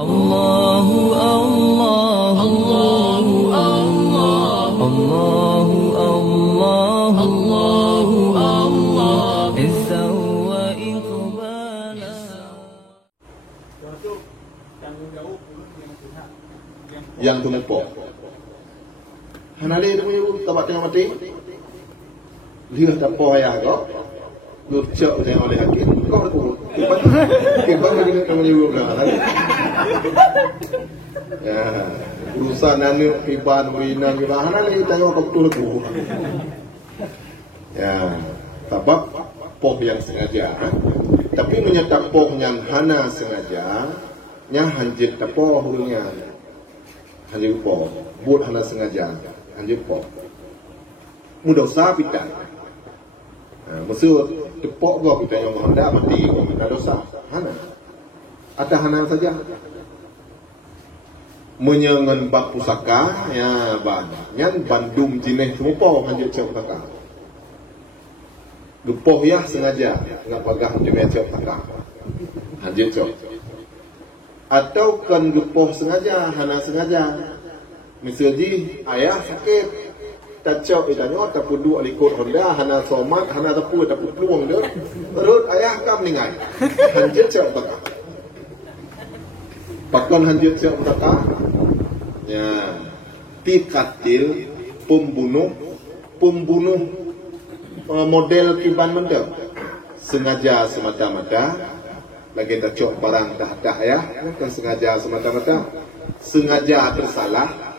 Allahu Allah, Allahu Allah, Allahu Allah, Allahu Allah, Izza wa Iqbala. Yang tumupok hanale tu tabat tengah mati lihat tapo ayah kau lurcak tengok oleh hakim kau tu kebat lagi kamu nyuruh dah ya urusan anu kiban winan kiban hanale tengok kau betul tu ya sebab poh yang sengaja tapi menyerta poh yang hana sengaja nya hanjit tapo hulunya hanjit poh buat hana sengaja hanjit poh mudah sah pitan maksud tepok gua kita yang hendak mati gua minta dosa hana ada hana saja menyengen bak pusaka ya banyak bandum jineh semupo hanjit cek pusaka gepoh ya sengaja ngap pagah jineh cek pusaka hanjit cek atau kan gepoh sengaja hana sengaja misalnya ayah sakit tak cok itanya tak pudu alikut Honda hana somat hana tapu peluang dia perut ayah kam ningai hanjit cok tak pakon hanjit cok tak ya tikatil pembunuh model kiban mendem sengaja semata-mata lagi tak cok barang dah ya kan sengaja semata-mata sengaja tersalah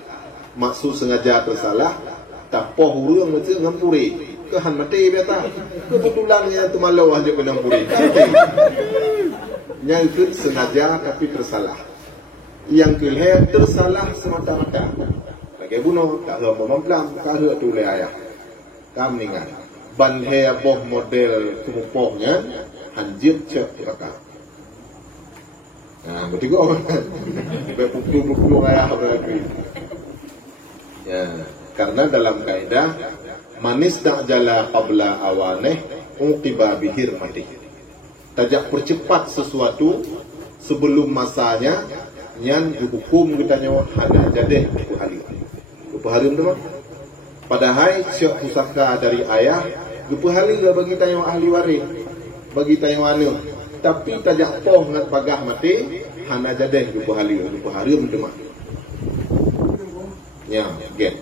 maksud sengaja tersalah tapoh hurung macam ngampuri kehan mati biasa kebetulannya tu malau aja kena ngampuri yang itu sengaja tapi tersalah yang kelihatan tersalah semata-mata lagi bunuh tak ada memplang tak ada tu le ayah kami ingat ban he boh model kemupohnya hanjit cek belakang nah bertiga orang pukul ayah berarti ya karena dalam kaidah manis ta'jala qabla awaneh uqiba bihirmatih tajak percepat sesuatu sebelum masanya yang dihukum kita nyawa hana jadeh kepaharim teman padahal syok pusaka dari ayah kepaharim lah bagi tanya ahli waris bagi tanya anu tapi tajak poh ngat pagah mati hana jadeh kepaharim teman ya get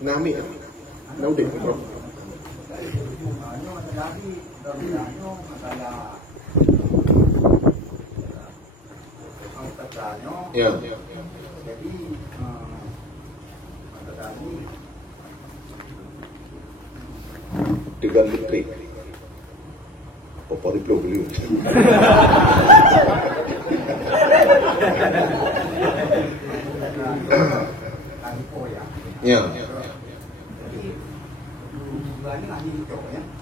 nami naudin bro ya jadi dengan listrik apa itu beliau ya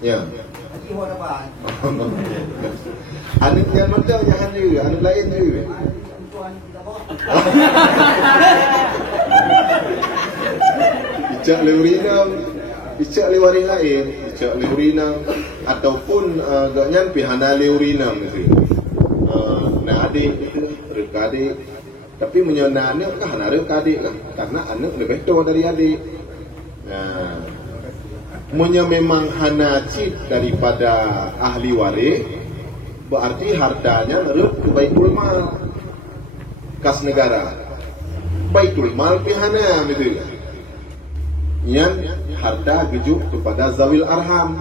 ya anu yang macam jangan juga anu lain juga icak leurinang icak lewari lain icak leurinang ataupun agaknya pihana leurinang gitu nah adik itu adik tapi menyana anak kan anak adik lah karena anak lebih tua dari adik nah memang hana cip daripada ahli waris berarti hartanya neruk ke baitul mal kas negara baitul mal pihana gitu yang harta gejuk kepada zawil arham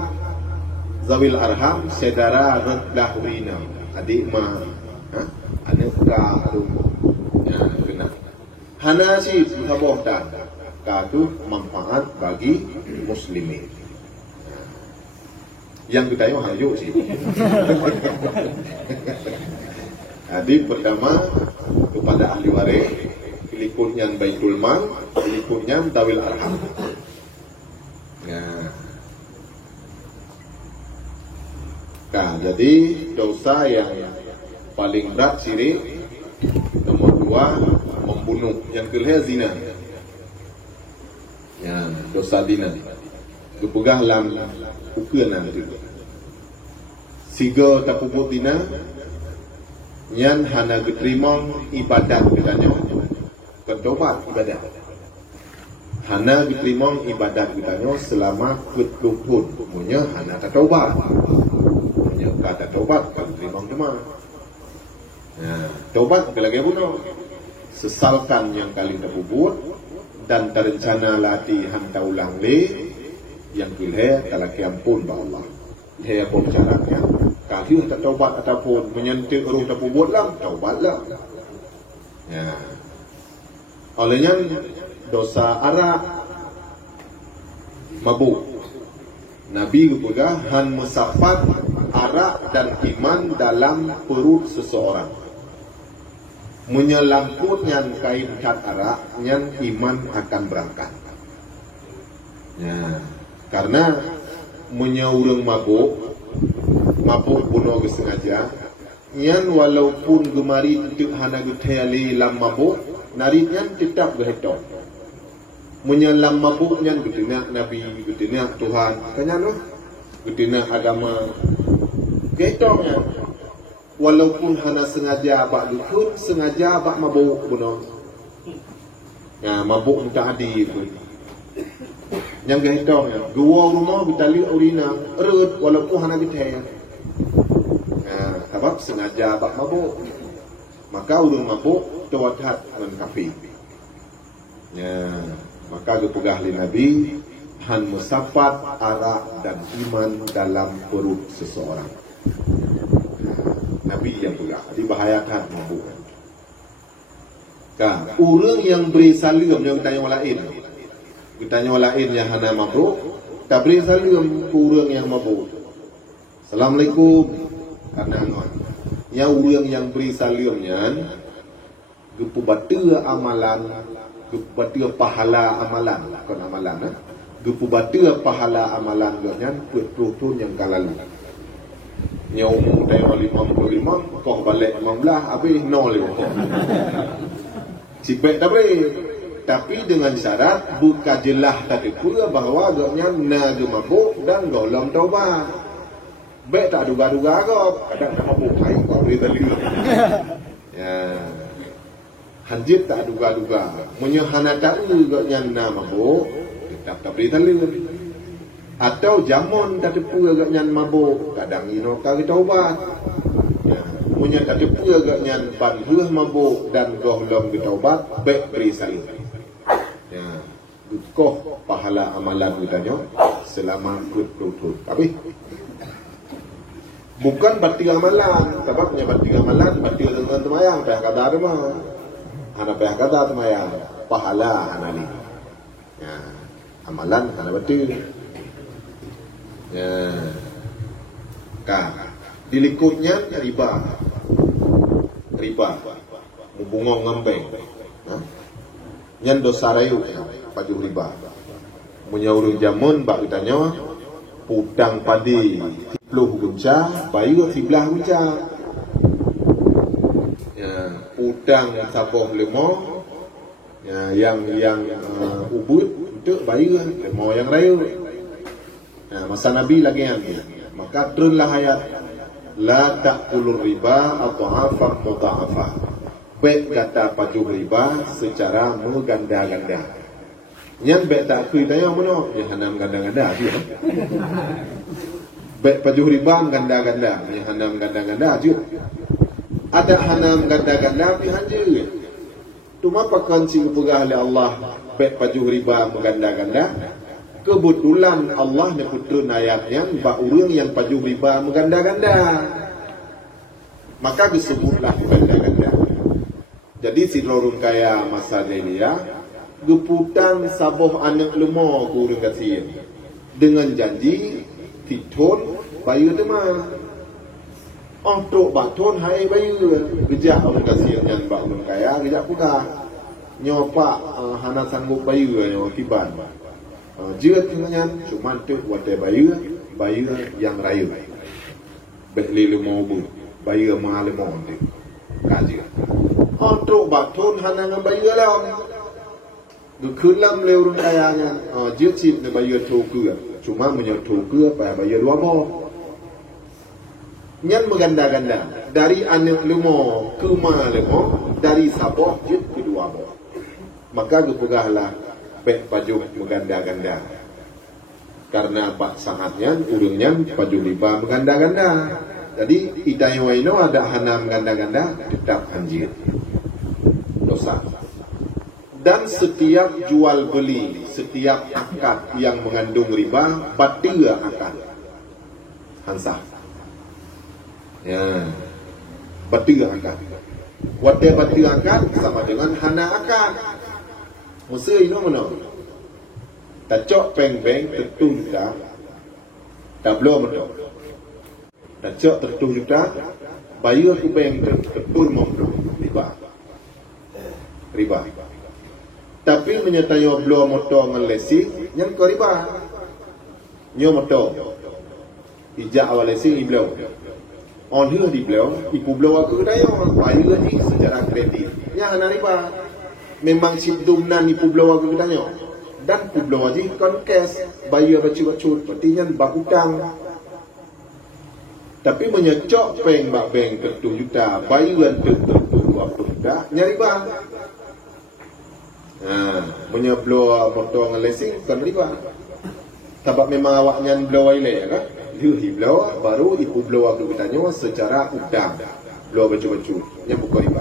saudara redahurina adik ma anak ka ya benar hana cip saboh dan kadu manfaat bagi muslimin yang kita yang hayu sih. Adik pertama kepada ahli waris, berikutnya baitul mal, berikutnya dawil arham. Nah, jadi dosa yang paling berat syirik, nomor 2 membunuh, yang kedua zina. Ya, dosa zina. Kepegang lam ukuran itu. Siga tapubut dina Nyan hana diterima ibadat katanya. Bertobat ibadat. Hana diterima ibadat katanya selama ketelupun. Punya hana tak taubat. Punya kata taubat kan diterima cuma. Taubat lagi bunuh. Sesalkan yang kali terbuat dan terencana latih hanta ulang le yang pilih kalau kiampun ba Allah. Dia pun caranya. Kalau tak taubat ataupun menyentuh ruh terbuat lah, taubatlah. Olehnya dosa arak, mabuk. Nabi juga han musafat arak dan iman dalam perut seseorang. Menyelamputnya kain kat arak, yang iman akan berangkat. Karena menyaurang mabuk bunuh sengaja. Yang walaupun gemari tidak hana gutayali lam mabuk, naritnya tetap berhitung. Menyelam mabuknya gutina Nabi, gutina Tuhan, kanya gutina agama, getongnya. Walaupun hana sengaja bak dukun, sengaja bak mabuk bunuh. Mabuk minta adil pun. Yang getongnya, dua rumah bitali urina, erut walaupun hana getaya. Sebab sengaja bak mabuk. Maka urung mabuk tawatat dan kafir. Maka dipegah oleh Nabi han musafat arak dan iman dalam perut seseorang. Nabi yang pegah dibahayakan mabuk. Orang yang beri salam yang tanya orang lain. Ditanya orang lain yang hana mabuk, tak beri salam ke orang yang mabuk. Assalamualaikum. Karena yang orang yang beri salamnya gepu batua amalan, gepu batua pahala amalan, bukan amalan, gepu batua pahala amalan gaknya perutun yang kalalu. Yang umum tayang 55, kau balik 15, habis 0 kau. Cipek tak boleh. Tapi dengan syarat buka jelah tadi pula bahawa agaknya naga mabuk dan golong taubat. Baik tak duga-duga agak. Kadang tak mabuk. Hai, kau boleh tadi. Hanjit tak duga-duga. Menyahana tak agaknya nama mabuk. Tetap tak boleh tadi. Atau jamun tak tepu agaknya mabuk. Kadang inoka kita taubat. Punya tak tepu agaknya banhuh mabuk dan golong kita taubat. Baik beri saling. Dukoh pahala amalan kitanya selama betul-betul. Tapi bukan batil amalan. Sebabnya batil amalan batil dengan temayang. Payah kata ada mah. Anak payah kata temayang. Pahala anak ni. Amalan anak batil. Dilikutnya riba. Membungong ngembeng. Yang dosa rayu padu riba. Menyaurung jamun bak ditanya putang padi 10 gunca, bayu 11 gunca. Putang saboh lemo. Yang ubud untuk bayu lemo yang rayu. Masa Nabi lagi yang maka turunlah ayat la ta'kulur riba adha'afan mudha'afah. Baik kata padu riba secara mengganda-ganda. Yang baik tak kui tanya mana? Yang hanam ganda-ganda dia. Baik padu riba ganda-ganda, yang hanam ganda-ganda dia. Ada hanam ganda-ganda pihak dia. Cuma pakan si pegah oleh Allah baik padu riba mengganda-ganda. Kebetulan Allah nyebutkan ayatnya bak orang yang padu riba mengganda-ganda. Maka disebutlah ganda-ganda. Jadi si lorun kaya masa jahiliyah geputan saboh anak lemah kurang kasih dengan janji titun bayu tema untuk baton hai bayu gejak orang kasih yang bak orang kaya gejak pula nyopak hana sanggup bayu yang tiban jika tinggalnya cuma tu watai bayu yang rayu beli lemah bayu mahal lemah kaji untuk baton hana dengan bayu lah Gukulam leurun kayanya, jicip ne bayar toku, cuma punya toku apa bayar dua mo. Nyan mengganda-ganda. dari anak lumo ke mana lumo, dari Sabah je ke dua boh. Maka gepegahlah pek paju mengganda-ganda. Karena pak sangatnya urungnya paju liba mengganda-ganda. Jadi itayo ino ada hana mengganda-ganda tetap anjir. Dosa. Dan setiap jual beli, setiap akad yang mengandung riba, batil akad. Hansah. Ya. Batil akad. Wadah batil akad sama dengan hana akad. Masa ini mana? Tak cok peng-peng tertuh juta. Tak belum betul. Tak cok tertuh juta. Bayar tu peng tertuh membetul. Riba. Tapi menyertai belum motor ngelesi, yang kau riba. Nyo motor. Ijak awal lesi iblau. On hiu di blau, ibu blau aku dayo. Bayar ni secara kredit. Yang ana riba. Memang sidumnan ibu blau aku dayo. Dan ibu blau aja kon cash, bayar bacu-bacu, artinya bak hutang. Tapi menyecok peng bak bank ke 2 juta, bayaran ke 20 juta, nyari bang. Punya blow motor ngelesing kan riba. Sebab memang awaknya blow ile kan? Dia blow baru ibu blow aku bertanya secara hutang. Blow bacu-bacu, yang bukan riba.